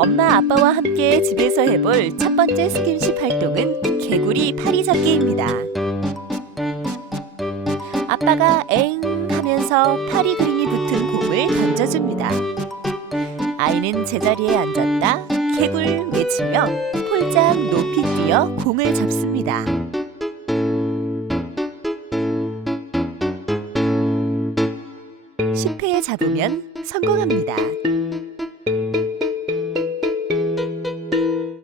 엄마 아빠와 함께 집에서 해볼 첫 번째 스킨십 활동은 개구리 파리 잡기입니다. 아빠가 엥 하면서 파리 그림이 붙은 공을 던져줍니다. 아이는 제자리에 앉았다 개굴 외치며 폴짝 높이 뛰어 공을 잡습니다. (10회) 잡으면 성공합니다.